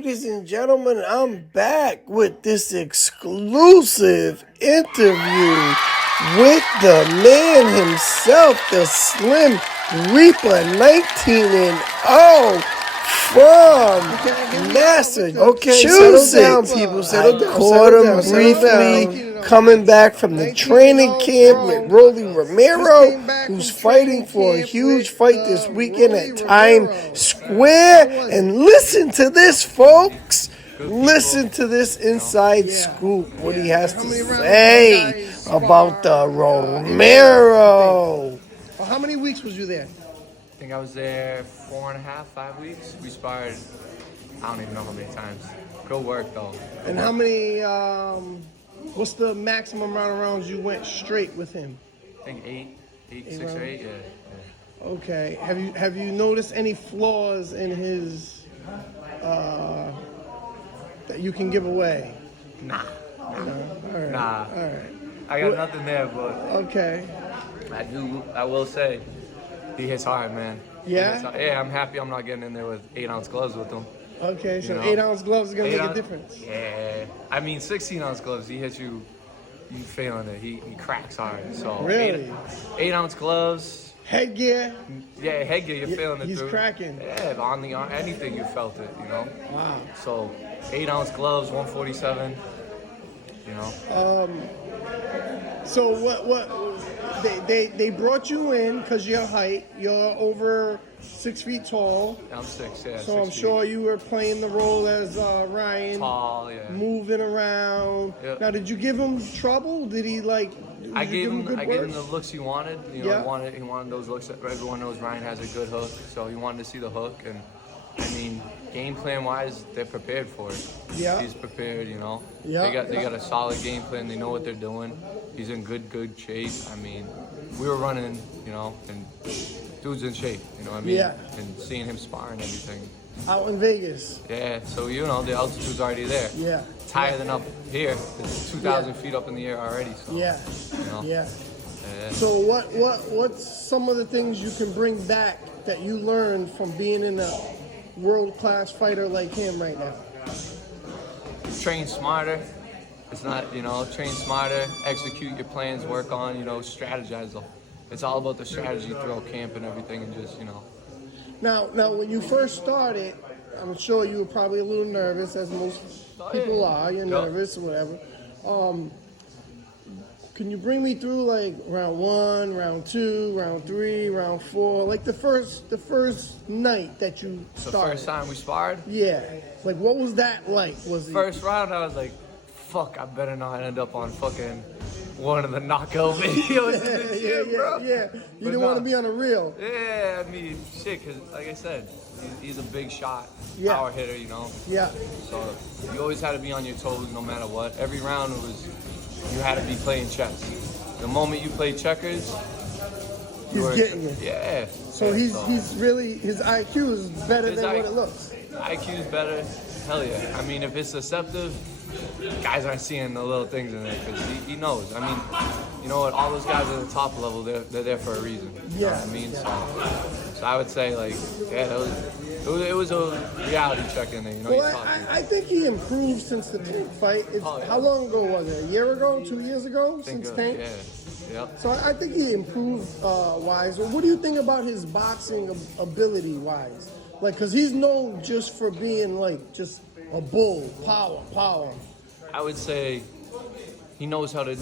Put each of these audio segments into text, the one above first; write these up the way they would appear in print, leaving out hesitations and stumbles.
Ladies and gentlemen, I'm back with this exclusive interview with the man himself, the Slim Reaper, 19-0 from Massachusetts. Settle down, people. Settle down. Caught him briefly coming back from the training camp with Rollie Romero, who's fighting for a huge fight this weekend at Times Square. And listen to this, folks. Listen to this inside scoop, what he has to say about the Romero. Well, how many weeks was you there? I think I was there 4.5, 5 weeks. We sparred, I don't even know how many times. Good work, though. And how many, what's the maximum amount of rounds you went straight with him? I think 6 or 8, yeah. Okay. Have you noticed any flaws in his, that you can give away? Nah. No? All right. Nah. All right. I got nothing there, but Okay. I will say, he hits hard, man. Yeah? Yeah, I'm happy I'm not getting in there with 8-ounce gloves with him. Okay, so You know, 8-ounce gloves are going to make a difference. Yeah. I mean, 16-ounce gloves, he hits you feeling it. He cracks hard. So Really? 8-ounce gloves. Headgear? Yeah, headgear, you're feeling it He's through. cracking. Yeah, on anything you felt it, you know? Wow. So 8-ounce gloves, 147, you know? So what they brought you in because your height, you're over 6 feet tall. I'm 6, yeah. So I'm sure you were playing the role as Ryan, Tall, yeah. moving around. Yep. Now, did you give him trouble? Did he I gave him good the looks he wanted. You know, Yeah. he wanted those looks. Everyone knows Ryan has a good hook, so he wanted to see the hook. And I mean, game plan wise, they're prepared for it. Yeah. He's prepared. You know. Yeah. They got a solid game plan. They know what they're doing. He's in good shape. I mean, we were running, you know, and dude's in shape. You know what I mean? Yeah. And seeing him spar and everything. out in Vegas? Yeah. So you know the altitude's already there. Yeah. It's higher than up here. It's 2,000 feet up in the air already. So, Yeah. You know. Yeah. Yeah. So what's some of the things you can bring back that you learned from being in a world-class fighter like him right now? Train smarter. It's not, you know, train smarter, execute your plans, work on, you know, strategize. It's all about the strategy throughout camp and everything, and just, you know. Now, when you first started, I'm sure you were probably a little nervous, as most people are. You're nervous or whatever. Can you bring me through like round 1, round 2, round 3, round 4, like the first night that you started? The first time we sparred? Yeah. Like, what was that like? First round, I was like, fuck, I better not end up on fucking one of the knockout videos. Yeah. You didn't want to be on a reel. Yeah, I mean, shit, because like I said, he's a big shot, Yeah. power hitter, you know. Yeah. So you always had to be on your toes no matter what. Every round you had to be playing chess. The moment you play checkers, He's getting it. Yeah. So he's really, his IQ is better than what it looks. IQ is better. Hell yeah. I mean, if it's deceptive, guys aren't seeing the little things in there because he knows. I mean, you know what? All those guys at the top level, they're there for a reason. You know what I mean? So I would say, like, yeah, it was a reality check in there. You know, Well, I think he improved since the Tank fight. How long ago was it? A year ago? 2 years ago? Since Tank? Yeah. Yep. So I think he improved wise. Well, what do you think about his boxing ability wise? Like, because he's known just for being like just a bull, power. I would say he knows how to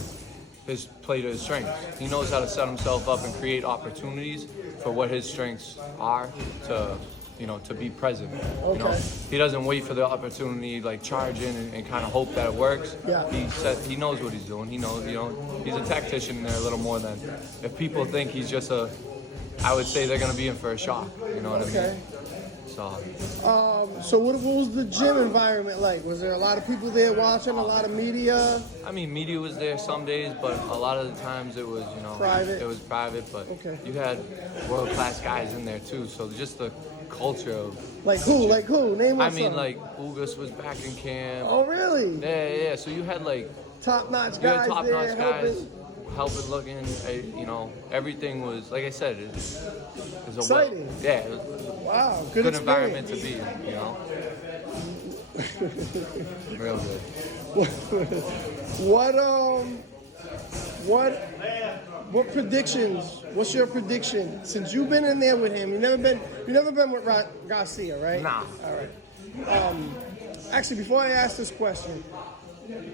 play to his strengths. He knows how to set himself up and create opportunities for what his strengths are to, you know, to be present. Okay. You know, he doesn't wait for the opportunity, like charge in and kind of hope that it works. Yeah. He knows what he's doing. He knows, you know, he's a tactician in there a little more than if people think he's just I would say they're gonna be in for a shock. You know what I mean? So what was the gym environment like? Was there a lot of people there watching, a lot of media? I mean, media was there some days, but a lot of the times it was, you know, Private. It was private, but Okay. you had world-class guys in there too. So just the culture of. Like who? Name us I mean, some. like Ugas was back in camp. Oh, really? Yeah. So you had like Top-notch guys top-notch there guys. Helping looking, you know, everything was, like I said, it was exciting. It was Wow, a good good environment to experience. be in, you know. Real good. What predictions? What's your prediction? Since you've been in there with him, you never been with Garcia, right? Nah. All right. Actually, before I ask this question,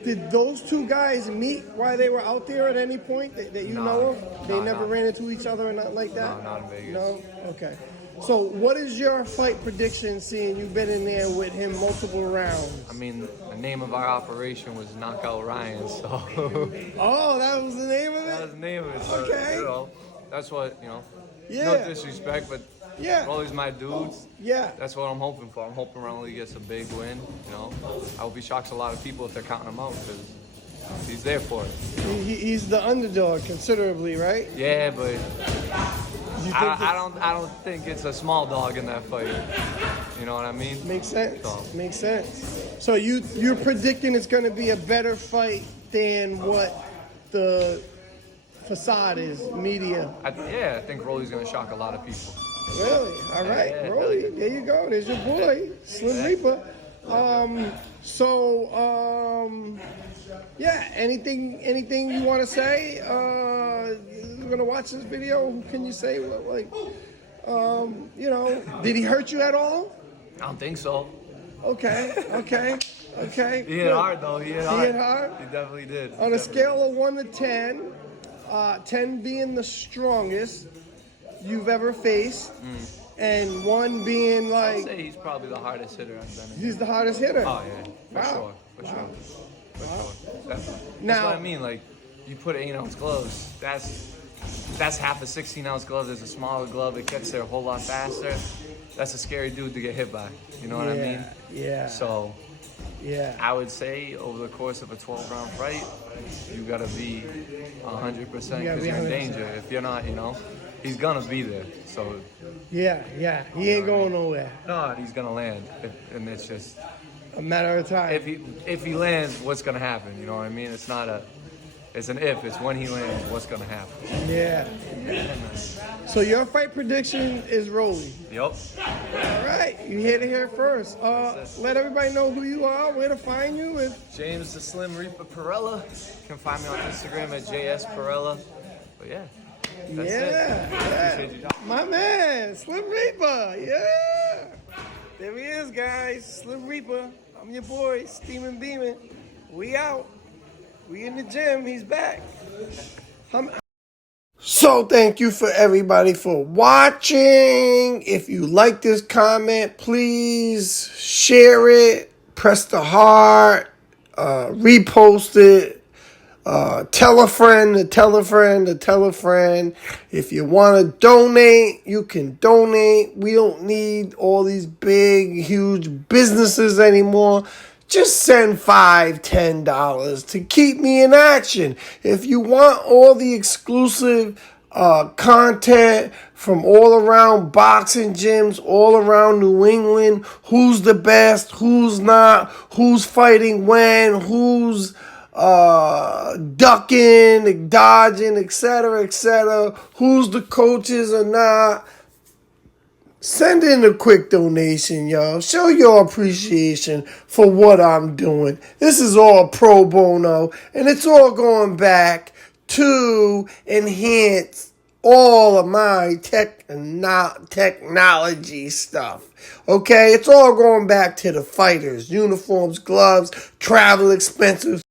did those two guys meet while they were out there at any point that you know of? They never ran into each other or nothing like that? No, not in Vegas. No? Okay. So what is your fight prediction, seeing you've been in there with him multiple rounds? I mean, the name of our operation was Knockout Ryan, so... Oh, that was the name of it? That was the name of it, so, Okay. you know, that's what, you know, Yeah. no disrespect, but Yeah. Rollie's my dude. Yeah. That's what I'm hoping for. I'm hoping Rollie gets a big win, you know. I hope he shocks a lot of people if they're counting him out, because he's there for it. He's the underdog considerably, right? Yeah, but You think I don't think it's a small dog in that fight. You know what I mean? Makes sense. So. Makes sense. So you're predicting it's going to be a better fight than what the facade is, media. I think Rollie's gonna shock a lot of people. Really? All right, Yeah, Rollie. There you go. There's your boy, Slim Reaper. Yeah. Anything you want to say? You're gonna watch this video. Who can you say? Did he hurt you at all? I don't think so. Okay. He hit hard though. He hit hard. He definitely did. On a scale of 1 to 10, 10 being the strongest you've ever faced, and 1 being I'd like say he's probably the hardest hitter I've been in. he's the hardest hitter. Oh yeah, for Wow. sure. That's Now- what I mean. Like, you put 8-ounce gloves. That's half a 16-ounce glove. There's a smaller glove that gets there a whole lot faster. That's a scary dude to get hit by. You know what I mean? Yeah. So Yeah. I would say over the course of a 12-round fight, you gotta be 100% because you're in 100%. danger. If you're not, you know, he's gonna be there. So Yeah. He ain't going nowhere. no, he's gonna land, and it's just A matter of time. if he lands, what's gonna happen? You know what I mean? It's an if. It's when he lands, what's gonna happen? Yeah. So your fight prediction is Rollie. Yep. All right, you heard it here first. Let everybody know who you are, where to find you. James the Slim Reaper Perella. You can find me on Instagram at JS Perella. But yeah, that's it. Appreciate you. My man, Slim Reaper. Yeah. There he is, guys. Slim Reaper. I'm your boy, steaming beaming. We out. We in the gym. He's back. So thank you for everybody for watching. If you like this comment, please share it, press the heart, repost it, tell a friend to tell a friend to tell a friend. If you want to donate, you can donate. We don't need all these big, huge businesses anymore. Just send $5, $10 to keep me in action. If you want all the exclusive content from all around boxing gyms, all around New England, who's the best, who's not, who's fighting when, who's ducking, dodging, etc., who's the coaches or not, send in a quick donation, y'all. Show your appreciation for what I'm doing. This is all pro bono, and it's all going back to enhance all of my technology stuff. Okay? It's all going back to the fighters, uniforms, gloves, travel expenses.